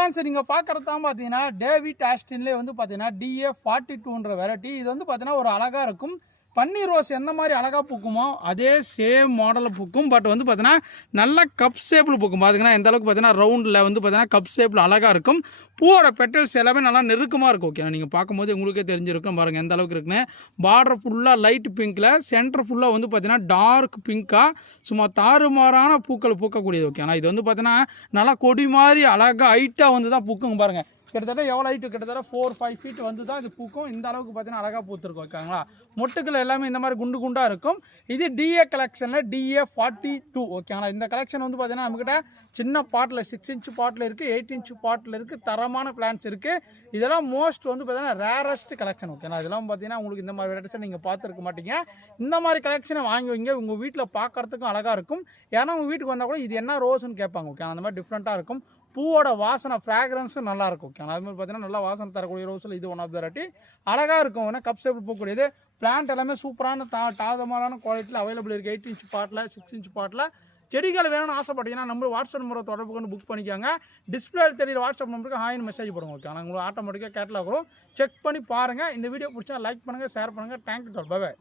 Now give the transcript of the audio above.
Friends நீங்கள் பார்க்குறது தான் பார்த்தீங்கன்னா டேவிட் ஆஸ்டின்லேயே வந்து பார்த்தீங்கன்னா DA42ன்ற வெரைட்டி. இது வந்து பார்த்தீங்கன்னா ஒரு அழகாக இருக்கும். பன்னீர் ரோஸ் எந்த மாதிரி அழகாக பூக்குமோ அதே சேம் மாடலில் பூக்கும். பட் வந்து பார்த்தீங்கன்னா நல்ல கப் ஷேப்பில் பூக்கும். பார்த்தீங்கன்னா எந்த அளவுக்கு பார்த்தீங்கன்னா ரவுண்டில் வந்து பார்த்தீங்கன்னா கப் ஷேப்பில் அழகாக இருக்கும். பூவோட பெட்டல்ஸ் எல்லாமே நல்லா நெருக்கமாக இருக்கும். ஓகே, நீங்கள் பார்க்கும்போது உங்களுக்கே தெரிஞ்சிருக்கும் பாருங்கள் எந்த அளவுக்கு இருக்குன்னு. பார்டர் ஃபுல்லாக லைட் பிங்க்கில், சென்டர் ஃபுல்லாக வந்து பார்த்தீங்கன்னா டார்க் பிங்காக சும்மா தாறுமாறான பூக்கள் பூக்கக்கூடியது. ஓகே, ஆனால் இது வந்து பார்த்தீங்கன்னா நல்லா கொடி மாதிரி அழகாக ஹைட்டாக வந்து தான் பூக்குங்க பாருங்கள். கிட்டத்தட்ட எவ்வளோ ஹைட்டு, கிட்டத்தட்ட 4-5 ஃபீட் வந்து தான் இது பூக்கும். இந்த அளவுக்கு பார்த்தீங்கன்னா அழகாக பூத்துருக்கும். ஓகேங்களா, மொட்டுக்கள் எல்லாமே இந்த மாதிரி குண்டு குண்டாக இருக்கும். இது DA கலெக்ஷனில் DA42. ஓகேங்களா, இந்த கலெக்ஷன் வந்து பார்த்தீங்கன்னா நம்மக்கிட்ட சின்ன பாட்டில் 6 இன்ச் பாட்டில் இருக்குது, 8 இன்ச் பாட்டில் இருக்குது, தரமான பிளான்ஸ் இருக்குது. இதெல்லாம் மோஸ்ட் வந்து பார்த்தீங்கன்னா ரேரஸ்ட் கலெக்ஷன். ஓகேங்களா, இதெல்லாம் பார்த்தீங்கன்னா உங்களுக்கு இந்த மாதிரி வெரைட்டிஸை நீங்கள் பார்த்துருக்க மாட்டீங்க. இந்த மாதிரி கலெக்ஷனை வாங்கி வைங்க, உங்கள் வீட்டில் பார்க்குறதுக்கும் அழகாக இருக்கும். ஏன்னா உங்கள் வீட்டுக்கு வந்தால் கூட இது என்ன ரோஸ்ன்னு கேட்பாங்க. ஓகே, அந்த மாதிரி டிஃப்ரெண்ட்டாக இருக்கும். பூவோட வாசனை ஃப்ராக்ரன்ஸும் நல்லாயிருக்கும். ஓகே, அது மாதிரி பார்த்தீங்கன்னா நல்லா வாசனை தரக்கூடிய ரோஸில் இது ஒன் ஆஃப் த வெரைட்டி. அழகாக இருக்கும். ஏன்னா கப் ஷேப்பில் பூக்கக்கூடியது. பிளான்ட் எல்லாமே சூப்பரான தாதமான குவாலிட்டியில் அவைலபிள் இருக்குது. 8 இன்ச் பாட்டில், 6 இன்ச் பாட்டில். செடிகள் வேணும்னு ஆசைப்பட்டீங்கன்னா நம்ம வாட்ஸ்அப் நம்பரை தொடர்பு கொண்டு புக் பண்ணிக்காங்க. டிஸ்பிளே தெரியுற வாட்ஸ்அப் நம்பருக்கு ஹாய்னு மெசேஜ் போடுங்க. ஓகே, ஆனால் உங்களுக்கு ஆட்டோமேட்டிக்காக கேட்டலாக வரும். செக் பண்ணி பாருங்கள். இந்த வீடியோ பிடிச்சா லைக் பண்ணுங்கள், ஷேர் பண்ணுங்கள். தேங்க்யூ. Bye by.